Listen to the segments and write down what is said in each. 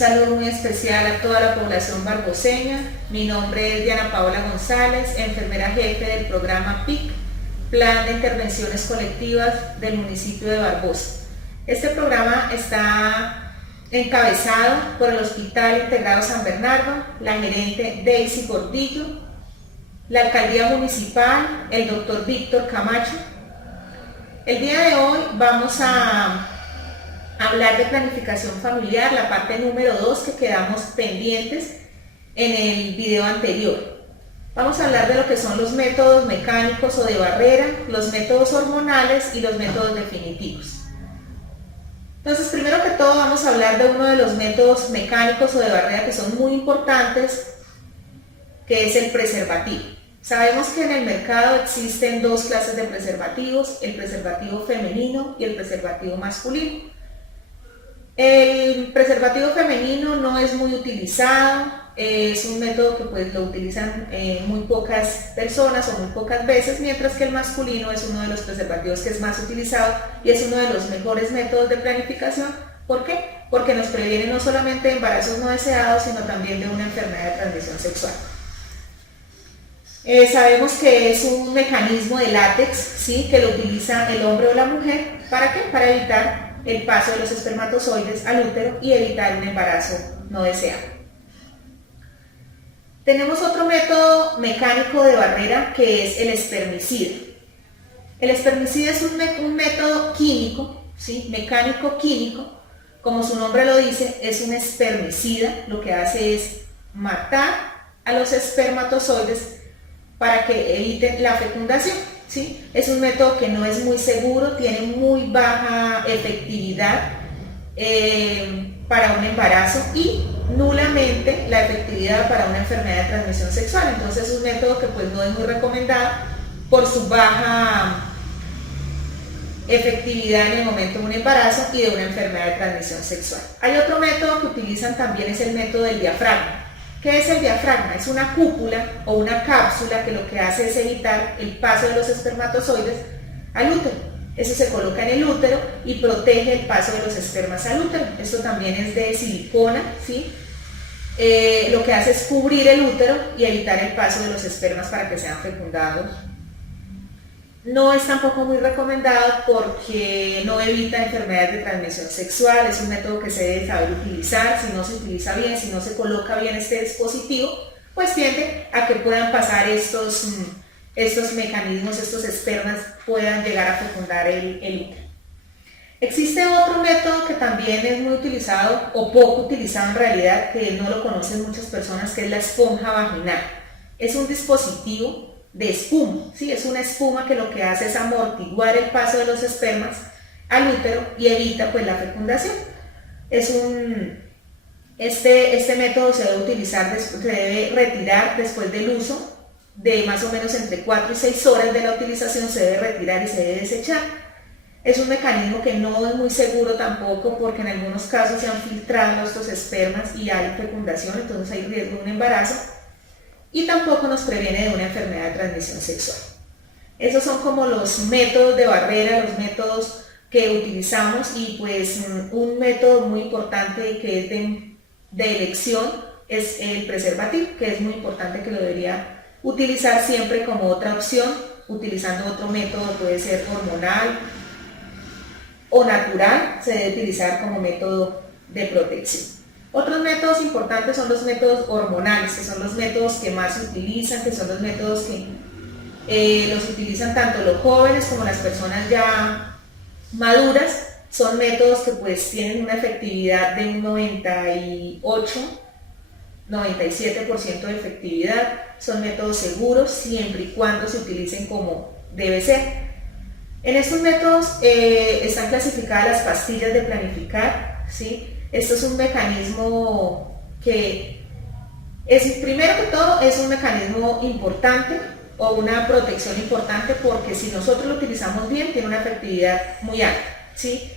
saludo muy especial a toda la población barboseña. Mi nombre es Diana Paola González, enfermera jefe del programa PIC, Plan de Intervenciones Colectivas del municipio de Barbosa. Este programa está encabezado por el Hospital Integrado San Bernardo, la gerente Daisy Gordillo, la alcaldía municipal, el doctor Víctor Camacho. El día de hoy vamos a hablar de planificación familiar, la parte número 2 que quedamos pendientes en el video anterior. Vamos a hablar de lo que son los métodos mecánicos o de barrera, los métodos hormonales y los métodos definitivos. Entonces, primero que todo vamos a hablar de uno de los métodos mecánicos o de barrera que son muy importantes, que es el preservativo. Sabemos que en el mercado existen dos clases de preservativos, el preservativo femenino y el preservativo masculino. El preservativo femenino no es muy utilizado, es un método que pues lo utilizan muy pocas personas o muy pocas veces, mientras que el masculino es uno de los preservativos que es más utilizado y es uno de los mejores métodos de planificación. ¿Por qué? Porque nos previene no solamente de embarazos no deseados, sino también de una enfermedad de transmisión sexual. Sabemos que es un mecanismo de látex, ¿sí?, que lo utiliza el hombre o la mujer. ¿Para qué? Para evitar el paso de los espermatozoides al útero y evitar un embarazo no deseado. Tenemos otro método mecánico de barrera que es el espermicida. El espermicida es un método químico, ¿sí?, mecánico químico, como su nombre lo dice, es un espermicida. Lo que hace es matar a los espermatozoides para que eviten la fecundación, ¿sí? Es un método que no es muy seguro, tiene muy baja efectividad para un embarazo y nulamente la efectividad para una enfermedad de transmisión sexual. Entonces es un método que pues no es muy recomendado por su baja efectividad en el momento de un embarazo y de una enfermedad de transmisión sexual. Hay otro método que utilizan también, es el método del diafragma. ¿Qué es el diafragma? Es una cúpula o una cápsula que lo que hace es evitar el paso de los espermatozoides al útero. Eso se coloca en el útero y protege el paso de los espermas al útero. Esto también es de silicona, ¿sí? Lo que hace es cubrir el útero y evitar el paso de los espermas para que sean fecundados. No es tampoco muy recomendado porque no evita enfermedades de transmisión sexual. Es un método que se debe saber utilizar. Si no se utiliza bien, si no se coloca bien este dispositivo, pues tiende a que puedan pasar estos mecanismos, estos espermas puedan llegar a fecundar el útero. Existe otro método que también es muy utilizado o poco utilizado en realidad, que no lo conocen muchas personas, que es la esponja vaginal. Es un dispositivo de espuma, ¿sí? Es una espuma que lo que hace es amortiguar el paso de los espermas al útero y evita pues la fecundación. Este método se debe utilizar, se debe retirar después del uso de más o menos entre 4 y 6 horas de la utilización. Se debe retirar y se debe desechar. Es un mecanismo que no es muy seguro tampoco, porque en algunos casos se han filtrado estos espermas y hay fecundación, entonces hay riesgo de un embarazo. Y tampoco nos previene de una enfermedad de transmisión sexual. Esos son como los métodos de barrera, los métodos que utilizamos, y pues un método muy importante que es de elección es el preservativo, que es muy importante, que lo debería utilizar siempre como otra opción, utilizando otro método, puede ser hormonal o natural, se debe utilizar como método de protección. Otros métodos importantes son los métodos hormonales, que son los métodos que más se utilizan, que son los métodos que los utilizan tanto los jóvenes como las personas ya maduras. Son métodos que pues tienen una efectividad de un 97% de efectividad. Son métodos seguros siempre y cuando se utilicen como debe ser. En estos métodos están clasificadas las pastillas de planificar, ¿sí? Esto es un mecanismo que primero que todo, es un mecanismo importante o una protección importante, porque si nosotros lo utilizamos bien, tiene una efectividad muy alta, ¿sí?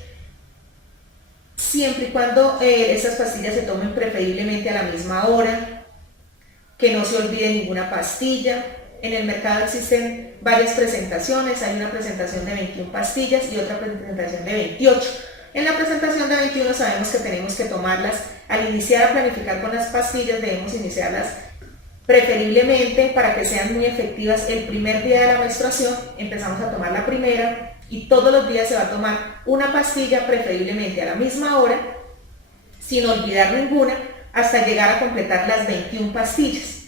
Siempre y cuando estas pastillas se tomen preferiblemente a la misma hora, que no se olvide ninguna pastilla. En el mercado existen varias presentaciones, hay una presentación de 21 pastillas y otra presentación de 28. En la presentación de 21 sabemos que tenemos que tomarlas al iniciar a planificar con las pastillas debemos iniciarlas preferiblemente para que sean muy efectivas el primer día de la menstruación. Empezamos a tomar la primera y todos los días se va a tomar una pastilla, preferiblemente a la misma hora, sin olvidar ninguna, hasta llegar a completar las 21 pastillas.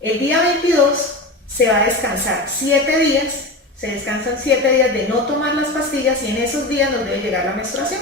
El día 22 se va a descansar 7 días, se descansan 7 días de no tomar las pastillas y en esos días nos debe llegar la menstruación.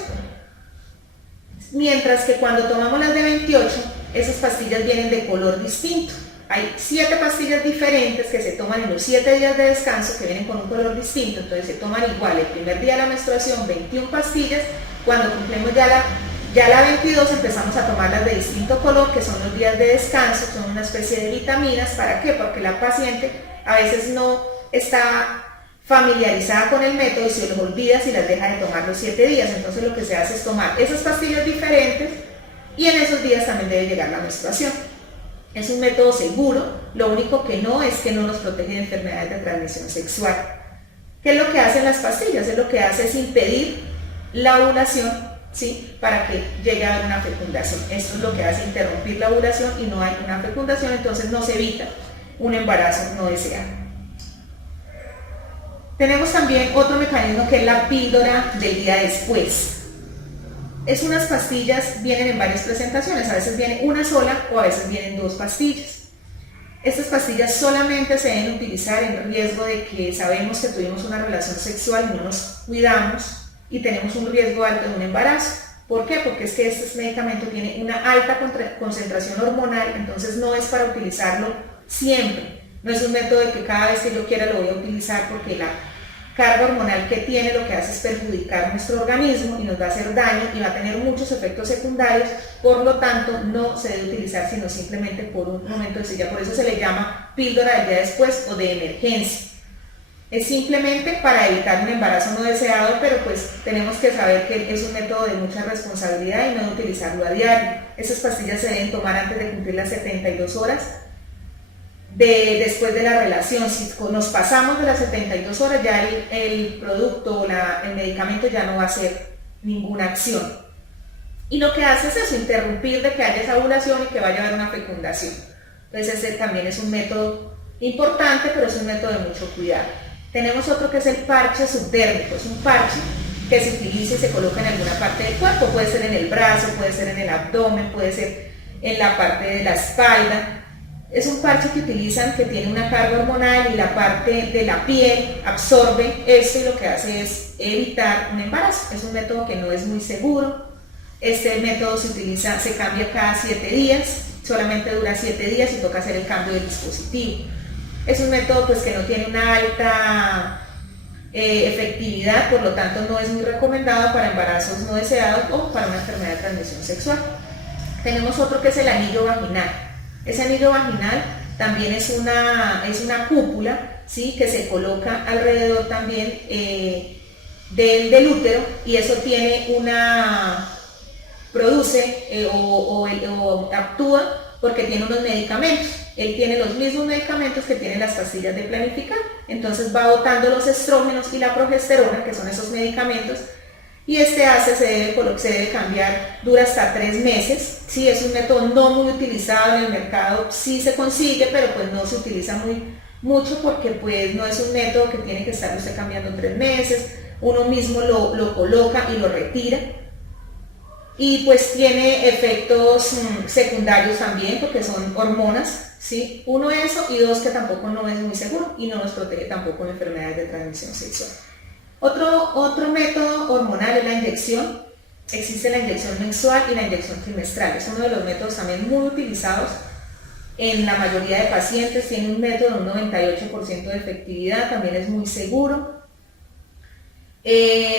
Mientras que cuando tomamos las de 28, esas pastillas vienen de color distinto. Hay 7 pastillas diferentes que se toman en los 7 días de descanso que vienen con un color distinto, entonces se toman igual el primer día de la menstruación 21 pastillas, cuando cumplimos ya la 22 empezamos a tomarlas de distinto color, que son los días de descanso, son una especie de vitaminas. ¿Para qué? Porque la paciente a veces no está familiarizada con el método y se los olvida si las deja de tomar los 7 días, entonces lo que se hace es tomar esas pastillas diferentes y en esos días también debe llegar la menstruación. Es un método seguro, lo único que no es que no nos protege de enfermedades de transmisión sexual. ¿Qué es lo que hacen las pastillas? Es lo que hace es impedir la ovulación, ¿sí? Para que llegue a haber una fecundación. Esto es lo que hace interrumpir la ovulación y no hay una fecundación, entonces no se evita un embarazo no deseado. Tenemos también otro mecanismo que es la píldora del día después. Es unas pastillas, vienen en varias presentaciones, a veces viene una sola o a veces vienen 2 pastillas. Estas pastillas solamente se deben utilizar en riesgo de que sabemos que tuvimos una relación sexual y no nos cuidamos y tenemos un riesgo alto de un embarazo. ¿Por qué? Porque es que este medicamento tiene una alta concentración hormonal, entonces no es para utilizarlo siempre. No es un método de que cada vez que yo quiera lo voy a utilizar, porque la carga hormonal que tiene lo que hace es perjudicar nuestro organismo y nos va a hacer daño y va a tener muchos efectos secundarios, por lo tanto no se debe utilizar sino simplemente por un momento de silla. Por eso se le llama píldora del día después o de emergencia. Es simplemente para evitar un embarazo no deseado, pero pues tenemos que saber que es un método de mucha responsabilidad y no de utilizarlo a diario. Esas pastillas se deben tomar antes de cumplir las 72 horas después de la relación. Si nos pasamos de las 72 horas, ya el producto o el medicamento ya no va a hacer ninguna acción. Y lo que hace es eso, interrumpir de que haya esa ovulación y que vaya a haber una fecundación. Entonces ese también es un método importante, pero es un método de mucho cuidado. Tenemos otro que es el parche subdérmico. Es un parche que se utiliza y se coloca en alguna parte del cuerpo. Puede ser en el brazo, puede ser en el abdomen, puede ser en la parte de la espalda. Es un parche que utilizan que tiene una carga hormonal y la parte de la piel absorbe esto y lo que hace es evitar un embarazo. Es un método que no es muy seguro. Este método se cambia cada 7 días, solamente dura 7 días y toca hacer el cambio del dispositivo. Es un método pues que no tiene una alta efectividad, por lo tanto no es muy recomendado para embarazos no deseados o para una enfermedad de transmisión sexual. Tenemos otro que es el anillo vaginal. Ese anillo vaginal también es una cúpula, ¿sí? Que se coloca alrededor también del útero, y eso produce o actúa porque tiene unos medicamentos. Él tiene los mismos medicamentos que tienen las pastillas de planificar, entonces va botando los estrógenos y la progesterona, que son esos medicamentos, y se debe cambiar, dura hasta 3 meses. Sí, es un método no muy utilizado en el mercado, sí se consigue, pero pues no se utiliza mucho porque pues no es un método que tiene que estar usted cambiando en 3 meses, uno mismo lo coloca y lo retira. Y pues tiene efectos secundarios también, porque son hormonas, ¿sí? 1 eso, y 2 que tampoco no es muy seguro y no nos protege tampoco de enfermedades de transmisión sexual. Otro método hormonal es la inyección. Existe la inyección mensual y la inyección trimestral. Es uno de los métodos también muy utilizados en la mayoría de pacientes. Tiene un método de un 98% de efectividad, también es muy seguro.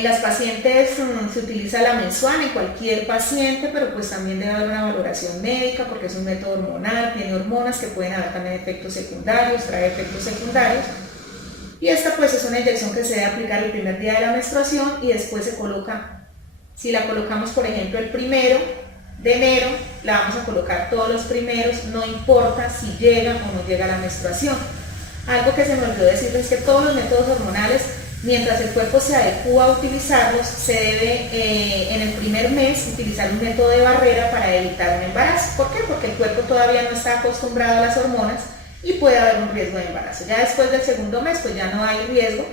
Las pacientes se utiliza la mensual en cualquier paciente, pero pues también debe haber una valoración médica porque es un método hormonal, tiene hormonas que pueden haber también efectos secundarios, trae efectos secundarios. Y esta pues es una inyección que se debe aplicar el primer día de la menstruación y después se coloca, si la colocamos por ejemplo el 1 de enero, la vamos a colocar todos los primeros, no importa si llega o no llega la menstruación. Algo que se me olvidó decirles es que todos los métodos hormonales Mientras el cuerpo se adecúa a utilizarlos, se debe en el primer mes utilizar un método de barrera para evitar un embarazo. ¿Por qué? Porque el cuerpo todavía no está acostumbrado a las hormonas y puede haber un riesgo de embarazo. Ya después del segundo mes pues ya no hay riesgo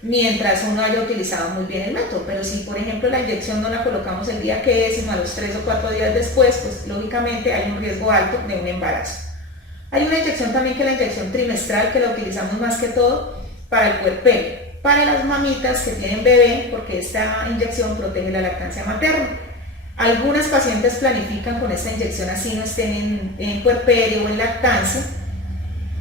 mientras uno haya utilizado muy bien el método, pero si por ejemplo la inyección no la colocamos el día que es, sino a los 3 o 4 días después, pues lógicamente hay un riesgo alto de un embarazo. Hay una inyección también que es la inyección trimestral, que la utilizamos más que todo para el puerperio, para las mamitas que tienen bebé, porque esta inyección protege la lactancia materna. Algunas pacientes planifican con esta inyección así no estén en puerperio o en lactancia,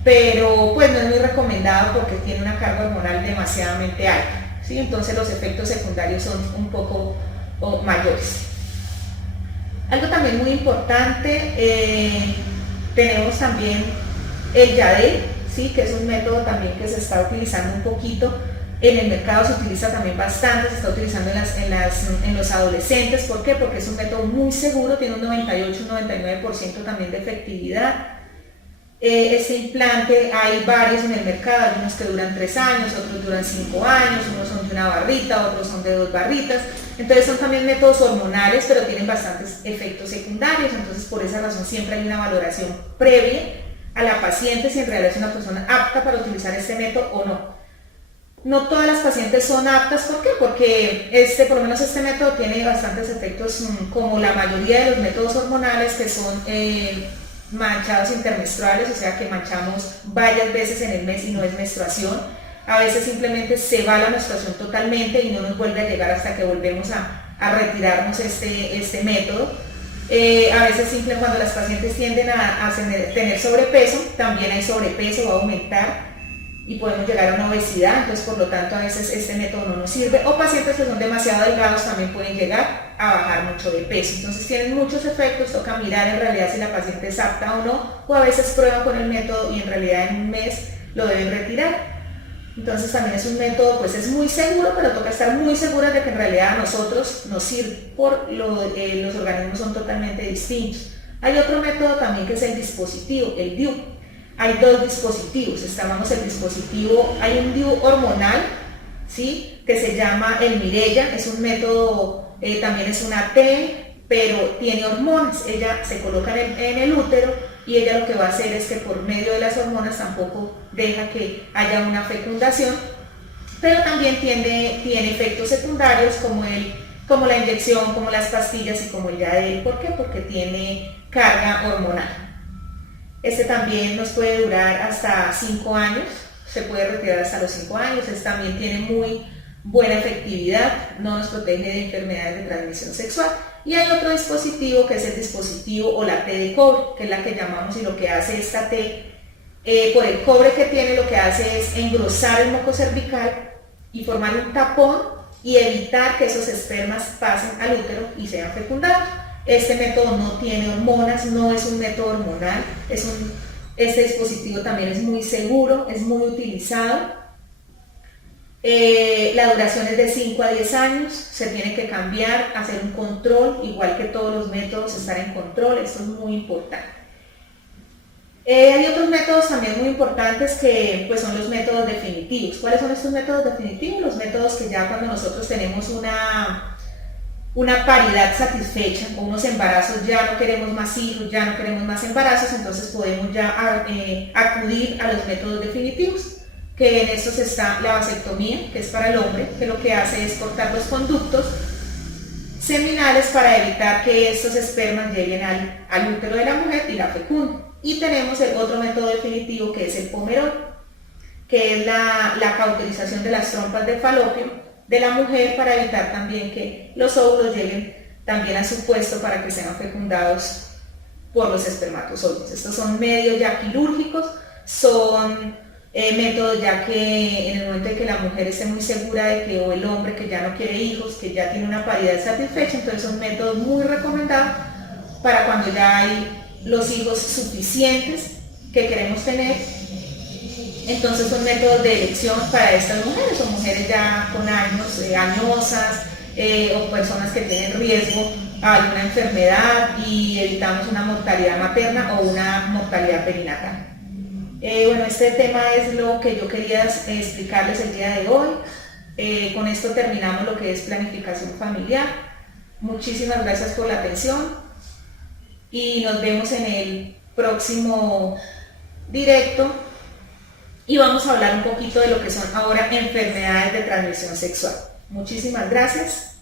pero pues no es muy recomendado porque tiene una carga hormonal demasiadamente alta, ¿sí? Entonces los efectos secundarios son un poco mayores. Algo también muy importante, tenemos también el Yadel, ¿sí? Que es un método también que se está utilizando un poquito. En el mercado se utiliza también bastante, se está utilizando en los adolescentes. ¿Por qué? Porque es un método muy seguro, tiene un 98-99% también de efectividad. Este implante, hay varios en el mercado, hay unos que duran 3 años, otros duran 5 años, unos son de una barrita, otros son de 2 barritas. Entonces son también métodos hormonales, pero tienen bastantes efectos secundarios. Entonces por esa razón siempre hay una valoración previa a la paciente si en realidad es una persona apta para utilizar este método o no. No todas las pacientes son aptas. ¿Por qué? Porque por lo menos este método tiene bastantes efectos como la mayoría de los métodos hormonales, que son manchados intermenstruales, o sea que manchamos varias veces en el mes y no es menstruación. A veces simplemente se va la menstruación totalmente y no nos vuelve a llegar hasta que volvemos a retirarnos este método. A veces simplemente cuando las pacientes tienden a tener sobrepeso, también hay sobrepeso, va a aumentar y podemos llegar a una obesidad, entonces por lo tanto a veces este método no nos sirve, o pacientes que son demasiado delgados también pueden llegar a bajar mucho de peso. Entonces tienen muchos efectos, toca mirar en realidad si la paciente es apta o no, o a veces prueban con el método y en realidad en un mes lo deben retirar. Entonces también es un método, pues es muy seguro, pero toca estar muy seguras de que en realidad a nosotros nos sirve, los organismos son totalmente distintos. Hay otro método también que es el dispositivo, el DIU. Hay 2 dispositivos, el dispositivo, hay un DIU hormonal, ¿sí? Que se llama el Mirella, es un método, también es una T, pero tiene hormonas. Ella se coloca en el útero y ella lo que va a hacer es que por medio de las hormonas tampoco deja que haya una fecundación, pero también tiene efectos secundarios como la inyección, como las pastillas y como el Yadel. ¿Por qué? Porque tiene carga hormonal. Este también nos puede durar hasta 5 años, se puede retirar hasta los 5 años. Este también tiene muy buena efectividad, no nos protege de enfermedades de transmisión sexual. Y hay otro dispositivo que es el dispositivo o la T de cobre, que es la que llamamos, y lo que hace esta T, por el cobre que tiene, lo que hace es engrosar el moco cervical y formar un tapón y evitar que esos espermas pasen al útero y sean fecundados. Este método no tiene hormonas, no es un método hormonal, este dispositivo también es muy seguro, es muy utilizado. La duración es de 5 a 10 años, se tiene que cambiar, hacer un control, igual que todos los métodos, estar en control, esto es muy importante. Hay otros métodos también muy importantes que pues, son los métodos definitivos. ¿Cuáles son estos métodos definitivos? Los métodos que ya cuando nosotros tenemos una paridad satisfecha, o unos embarazos, ya no queremos más hijos, ya no queremos más embarazos, entonces podemos ya acudir a los métodos definitivos, que en estos está la vasectomía, que es para el hombre, que lo que hace es cortar los conductos seminales para evitar que estos espermas lleguen al útero de la mujer y la fecunden. Y tenemos el otro método definitivo, que es el pomerol, que es la cauterización de las trompas de falopio de la mujer para evitar también que los óvulos lleguen también a su puesto para que sean fecundados por los espermatozoides. Estos son medios ya quirúrgicos, son métodos ya que en el momento de que la mujer esté muy segura de que, o el hombre que ya no quiere hijos, que ya tiene una paridad satisfecha, entonces son métodos muy recomendados para cuando ya hay los hijos suficientes que queremos tener. Entonces son métodos de elección para estas mujeres, o mujeres ya con años, añosas, o personas que tienen riesgo a alguna enfermedad y evitamos una mortalidad materna o una mortalidad perinatal. Bueno, este tema es lo que yo quería explicarles el día de hoy. Con esto terminamos lo que es planificación familiar. Muchísimas gracias por la atención y nos vemos en el próximo directo y vamos a hablar un poquito de lo que son ahora enfermedades de transmisión sexual. Muchísimas gracias.